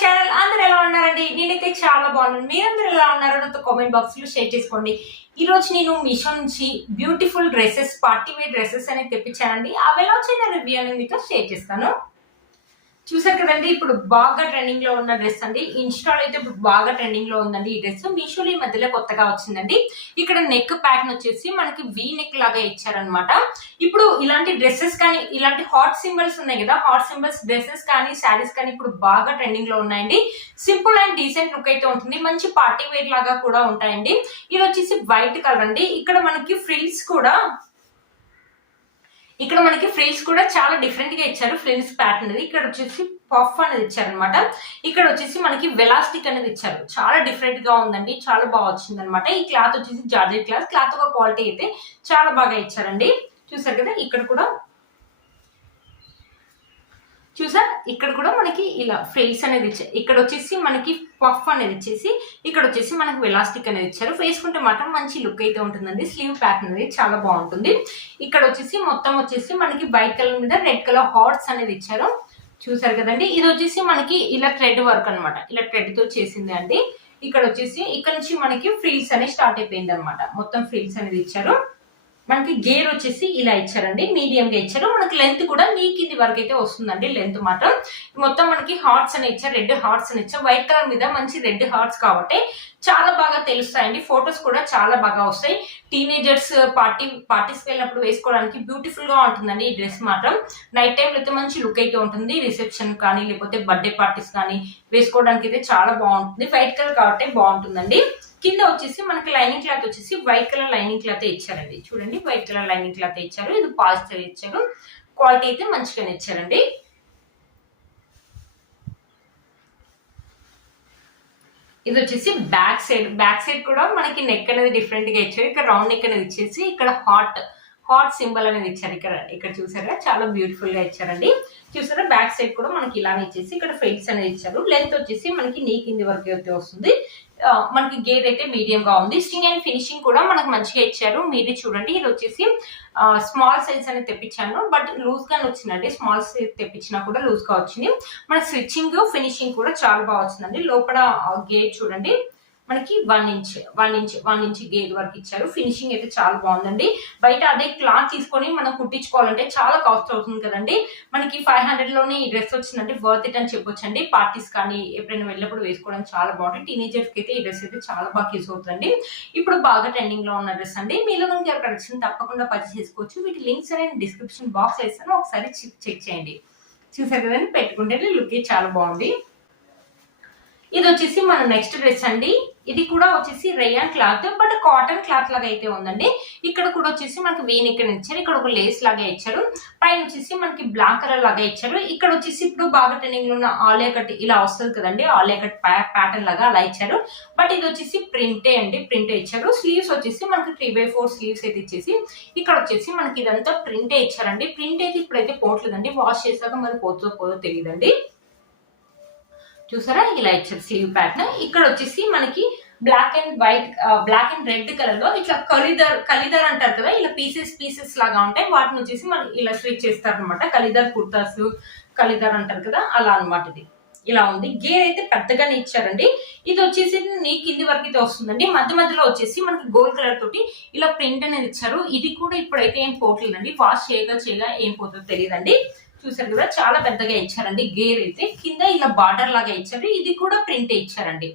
Channel. అందరూ ఎలా ఉన్నారండి? నేనైతే చాలా బాగున్నాను. మీరందరూ ఎలా ఉన్నారో నాతో కామెంట్ బాక్స్ లో షేర్ చేసుకోండి. ఈ రోజు నేను మీషో నుంచి beautiful dresses, party wear dresses అనేది తెప్పించానండి. అవి ఎలా వచ్చాయి రివ్యూ అనేది మీతో షేర్ చేస్తాను. చూసారు కదండి, ఇప్పుడు బాగా ట్రెండింగ్ లో ఉన్న డ్రెస్ అండి. ఇన్స్టాల్ అయితే ఇప్పుడు బాగా ట్రెండింగ్ లో ఉందండి ఈ డ్రెస్. మీషోలో ఈ మధ్యలో కొత్తగా వచ్చిందండి. ఇక్కడ నెక్ ప్యాటర్న్ వచ్చేసి మనకి వీ నెక్ లాగా ఇచ్చారనమాట. ఇప్పుడు ఇలాంటి డ్రెస్సెస్ కానీ, ఇలాంటి హాట్ సింబల్స్ ఉన్నాయి కదా, హాట్ సింబల్స్ డ్రెస్సెస్ కానీ శారీస్ కానీ ఇప్పుడు బాగా ట్రెండింగ్ లో ఉన్నాయండి. సింపుల్ అండ్ డీసెంట్ లుక్ అయితే ఉంటుంది. మంచి పార్టీ వేర్ లాగా కూడా ఉంటాయండి. ఇది వచ్చేసి వైట్ కలర్ అండి. ఇక్కడ మనకి ఫ్రిల్స్ కూడా చాలా డిఫరెంట్ గా ఇచ్చారు. ఫ్రిల్స్ ప్యాటర్న్ అనేది ఇక్కడ వచ్చేసి పఫ్ అనేది ఇచ్చారనమాట. ఇక్కడ వచ్చేసి మనకి వెలాస్టిక్ అనేది ఇచ్చారు. చాలా డిఫరెంట్ గా ఉందండి. చాలా బాగా వచ్చింది అనమాట. ఈ క్లాత్ వచ్చేసి జార్జెట్ క్లాత్ ఒక క్వాలిటీ అయితే చాలా బాగా ఇచ్చారండి. చూసారు కదా, ఇక్కడ కూడా మనకి ఇలా ఫ్రిల్స్ అనేది ఇచ్చారు. ఇక్కడ వచ్చేసి మనకి పఫ్ అనేది ఇచ్చేసి ఇక్కడ వచ్చేసి మనకి వెలాస్టిక్ అనేది ఇచ్చారు. వేసుకుంటే మాత్రం మంచి లుక్ అయితే ఉంటుందండి. స్లీవ్ ప్యాటర్న్ అనేది చాలా బాగుంటుంది. ఇక్కడ వచ్చేసి మొత్తం వచ్చేసి మనకి వైట్ కలర్ మీద రెడ్ కలర్ హార్ట్స్ అనేది ఇచ్చారు. చూసారు కదండి, ఇది వచ్చేసి మనకి ఇలా థ్రెడ్ వర్క్ అనమాట. ఇలా థ్రెడ్ తో చేసింది అండి. ఇక్కడ వచ్చేసి ఇక్కడ నుంచి మనకి ఫ్రిల్స్ అనేది స్టార్ట్ అయిపోయింది అనమాట. మొత్తం ఫ్రిల్స్ అనేది ఇచ్చారు. మనకి గేర్ వచ్చేసి ఇలా ఇచ్చారండి, మీడియం గా ఇచ్చారు. మనకి లెంత్ కూడా నీ కింది వరకు అయితే వస్తుందండి. లెంత్ మాత్రం మొత్తం మనకి హార్ట్స్ అని ఇచ్చారు, రెడ్ హార్ట్స్ అని ఇచ్చారు. వైట్ కలర్ మీద మంచి రెడ్ హార్ట్స్ కాబట్టి చాలా బాగా తెలుస్తాయండి. ఫొటోస్ కూడా చాలా బాగా వస్తాయి. టీనేజర్స్ పార్టీస్ వెళ్ళినప్పుడు వేసుకోవడానికి బ్యూటిఫుల్ గా ఉంటుందండి ఈ డ్రెస్ మాత్రం. నైట్ టైం అయితే మంచి లుక్ అయితే ఉంటుంది. రిసెప్షన్ కానీ లేకపోతే బర్త్డే పార్టీస్ కానీ వేసుకోవడానికి అయితే చాలా బాగుంటుంది. వైట్ కలర్ కాబట్టి బాగుంటుందండి. కింద వచ్చేసి మనకి లైనింగ్ క్లాత్ వచ్చేసి వైట్ కలర్ లైనింగ్ క్లాత్ ఇచ్చారండి. చూడండి, వైట్ కలర్ లైనింగ్ క్లాత్ ఇచ్చారు. ఇది పాలిస్టర్ ఇచ్చారు. క్వాలిటీ అయితే మంచిగానే ఇచ్చారండి. ఇది వచ్చేసి బ్యాక్ సైడ్ కూడా మనకి నెక్ అనేది డిఫరెంట్ గా ఇచ్చారు. ఇక్కడ రౌండ్ నెక్ అనేది ఇచ్చేసి ఇక్కడ హాట్ సింబల్ అనేది ఇచ్చారు. ఇక్కడ చూసారా, చాలా బ్యూటిఫుల్ గా ఇచ్చారండి. చూసారా, బ్యాక్ సైడ్ కూడా మనకి ఇలానే ఇచ్చేసి ఇక్కడ ఫ్రిల్స్ అనేది ఇచ్చారు. లెంత్ వచ్చేసి మనకి నీ కింది వరకు అయితే వస్తుంది. మనకి గేర్ అయితే మీడియం గా ఉంది. స్టింగ్ అండ్ ఫినిషింగ్ కూడా మనకు మంచిగా ఇచ్చారు. మీరే చూడండి, ఇది వచ్చేసి స్మాల్ సైజ్ అనేది తెప్పించాను, బట్ లూజ్ గానే వచ్చిందండి. స్మాల్ సైజ్ తెప్పించినా కూడా లూజ్ గా వచ్చింది. మన స్టిచ్చింగ్ ఫినిషింగ్ కూడా చాలా బాగా వచ్చిందండి. లోపల గేర్ చూడండి, మనకి 1 ఇంచ్ గేర్ వరకు ఇచ్చారు. ఫినిషింగ్ అయితే చాలా బాగుందండి. బయట అదే క్లాత్ తీసుకొని మనం కుట్టించుకోవాలంటే చాలా కాస్ట్ అవుతుంది కదండి. మనకి 500 లోనే ఈ డ్రెస్ వచ్చిందంటే వర్త్ ఇట్ అని చెప్పొచ్చండి. పార్టీస్ కానీ ఎప్పుడైనా వెళ్ళినప్పుడు వేసుకోవడానికి చాలా బాగుంటుంది. టీనేజర్స్ కి అయితే ఈ డ్రెస్ అయితే చాలా బాగా యూస్ అవుతుందండి. ఇప్పుడు బాగా ట్రెండింగ్ లో ఉన్న డ్రెస్ అండి. మీలో మనకి ఎవరికి నచ్చింది తప్పకుండా పర్చేస్ చేసుకోవచ్చు. వీటి లింక్స్ అనేది డిస్క్రిప్షన్ బాక్స్ వేస్తాను, ఒకసారి చెక్ చేయండి. చూసారు కదండి, పెట్టుకుంటే లుక్ చాలా బాగుంది. ఇది వచ్చేసి మన నెక్స్ట్ డ్రెస్ అండి. ఇది కూడా వచ్చేసి rayon cloth, but cotton cloth లాగా అయితే ఉందండి. ఇక్కడ కూడా వచ్చేసి మనకి వేన్ ఇక్కడ ఇచ్చారు. ఇక్కడ ఒక లేస్ లాగా ఇచ్చారు. పైన వచ్చేసి మనకి బ్లాక్ కలర్ లాగా ఇచ్చారు. ఇక్కడ వచ్చేసి ఇప్పుడు బాగా ట్రెండింగ్ లో ఉన్న ఆలియా కట్ ఇలా వస్తుంది కదండి, ఆలియా కట్ ప్యాటర్న్ లాగా అలా ఇచ్చారు. బట్ ఇది వచ్చేసి ప్రింటే ఇచ్చారు. స్లీవ్స్ వచ్చేసి మనకి 3/4 స్లీవ్స్ అయితే ఇచ్చేసి ఇక్కడ వచ్చేసి మనకి ఇదంతా ప్రింటే ఇచ్చారండి. ప్రింట్ అయితే ఇప్పుడైతే పోవట్లేదండి. వాష్ చేసాక మరి పోదో తెలియదండి. చూసారా, ఇలా ఇచ్చారు స్లీవ్ ప్యాటర్న్. ఇక్కడ వచ్చేసి మనకి బ్లాక్ అండ్ రెడ్ కలర్ లో ఇట్లా కలిదర్ అంటారు కదా, ఇలా పీసెస్ లాగా ఉంటాయి. వాటిని వచ్చేసి మనం ఇలా స్టిచ్ చేస్తారు అనమాట. కలిదర్ కుర్తాస్, కలిదర్ అంటారు కదా, అలా అనమాట. ఇది ఇలా ఉంది. గేర్ అయితే పెద్దగానే ఇచ్చారండి. ఇది వచ్చేసి నీ కింది వరకు అయితే వస్తుందండి. మధ్యలో వచ్చేసి మనకి గోల్డ్ కలర్ తోటి ఇలా ప్రింట్ అనేది ఇచ్చారు. ఇది కూడా ఇప్పుడైతే ఏం పోవట్లేదండి. వాష్ చేయగా ఏం పోతుందో తెలియదండి. చూసారు కదా, చాలా పెద్దగా ఇచ్చారండి. గేర్ అయితే కింద ఇలా బార్డర్ లాగా ఇచ్చారు. ఇది కూడా ప్రింటే ఇచ్చారండి.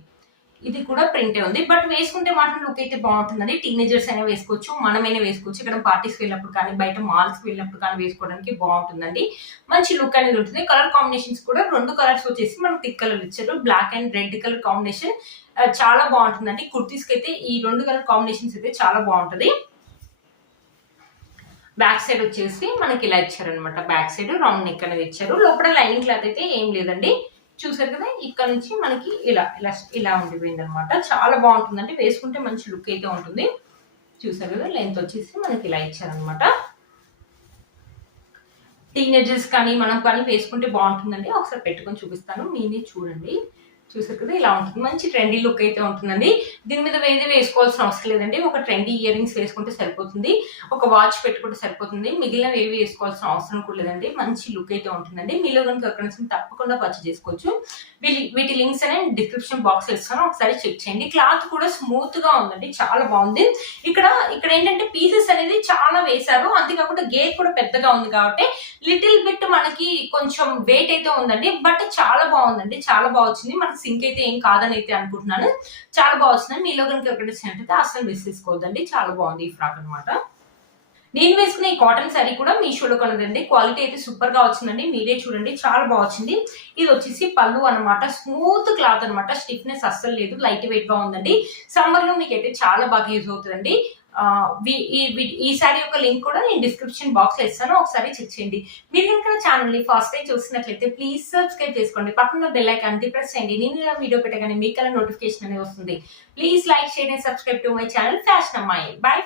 ఇది కూడా ప్రింటే ఉంది, బట్ వేసుకుంటే మాత్రం లుక్ అయితే బాగుంటుందండి. టీనేజర్స్ అయినా వేసుకోవచ్చు, మనమైనా వేసుకోవచ్చు. ఇక్కడ పార్టీస్కి వెళ్ళినప్పుడు కానీ బయట మాల్స్కి వెళ్ళినప్పుడు కానీ వేసుకోవడానికి బాగుంటుందండి. మంచి లుక్ అనేది ఉంటుంది. కలర్ కాంబినేషన్స్ కూడా 2 కలర్స్ వచ్చేసి మనకు థిక్ కలర్ ఇచ్చారు. Black and red colour combination చాలా బాగుంటుందండి. కుర్తీస్కి అయితే ఈ 2 కలర్ కాంబినేషన్స్ అయితే చాలా బాగుంటుంది. బ్యాక్ సైడ్ వచ్చేసి మనకి ఇలా ఇచ్చారనమాట. బ్యాక్ సైడ్ రౌండ్ నెక్ అనేది ఇచ్చారు. లోపల లైనింగ్ క్లాత్ అయితే ఏం లేదండి. చూసారు కదా, ఇక్కడ నుంచి మనకి ఇలా ఉండిపోయింది అనమాట. చాలా బాగుంటుందండి. వేసుకుంటే మంచి లుక్ అయితే ఉంటుంది. చూసారు కదా, లెంత్ వచ్చేసి మనకి ఇలా ఇచ్చారనమాట. టీనేజర్స్ కానీ మనం కానీ వేసుకుంటే బాగుంటుందండి. ఒకసారి పెట్టుకొని చూపిస్తాను, మీరే చూడండి. చూసారు కదా ఇలా ఉంటుంది, మంచి ట్రెండీ లుక్ అయితే ఉంటుందండి. దీని మీద వేరే వేసుకోవాల్సిన అవసరం లేదండి, ఒక ట్రెండీ ఇయర్ రింగ్స్ వేసుకుంటే సరిపోతుంది, ఒక వాచ్ పెట్టుకుంటే సరిపోతుంది, మిగిలిన ఏవి వేసుకోవాల్సిన అవసరం కూడా లేదండి. మంచి లుక్ అయితే ఉంటుందండి. మీలో కనుక ఎక్కడ నుంచి తప్పకుండా పర్చేస్ చేసుకోవచ్చు. వీటి లింక్స్ అనే డిస్క్రిప్షన్ బాక్స్ ఇస్తాను, ఒకసారి చెక్ చేయండి. క్లాత్ కూడా స్మూత్ గా ఉందండి, చాలా బాగుంది. ఇక్కడ ఏంటంటే పీసెస్ అనేది చాలా వేశారు, అంతేకాకుండా గేర్ కూడా పెద్దగా ఉంది కాబట్టి లిటిల్ బిట్ మనకి కొంచెం వెయిట్ అయితే ఉందండి, బట్ చాలా బాగుందండి, చాలా బాగా వచ్చింది. మనకి సింక్ అయితే ఏం కాదని అయితే అనుకుంటున్నాను, చాలా బాగా వచ్చింది. మీలో కనుక ఎక్కడ వచ్చినట్టయితే అసలు మిస్ చేసుకోవద్దండి, చాలా బాగుంది ఈ ఫ్రాక్ అనమాట. నేను వేసుకున్న ఈ కాటన్ శారీ కూడా మీషోలో కొన్నదండి, క్వాలిటీ అయితే సూపర్ గా వచ్చిందండి, మీరే చూడండి, చాలా బాగా వచ్చింది. ఇది వచ్చేసి పళ్ళు అనమాట, స్మూత్ క్లాత్ అనమాట, స్టిఫ్నెస్ అస్సలు లేదు, లైట్ వెయిట్ గా ఉందండి. సమ్మర్ లో మీకు అయితే చాలా బాగా యూజ్ అవుతుందండి. ఈ శారీ యొక్క లింక్ కూడా నేను డిస్క్రిప్షన్ బాక్స్ లో ఇస్తాను, ఒకసారి చెక్ చేయండి. మీరు కనుక ఛానల్ ని ఫస్ట్ టైం చూసినట్లయితే ప్లీజ్ సబ్స్క్రైబ్ చేసుకోండి, పక్కన బెల్ ఐకాన్ ప్రెస్ చేయండి. నేను ఇలా వీడియో పెట్టగానే మీకు నోటిఫికేషన్ అనేది వస్తుంది. Please like share and subscribe to my channel fashion అమ్మాయి. బై.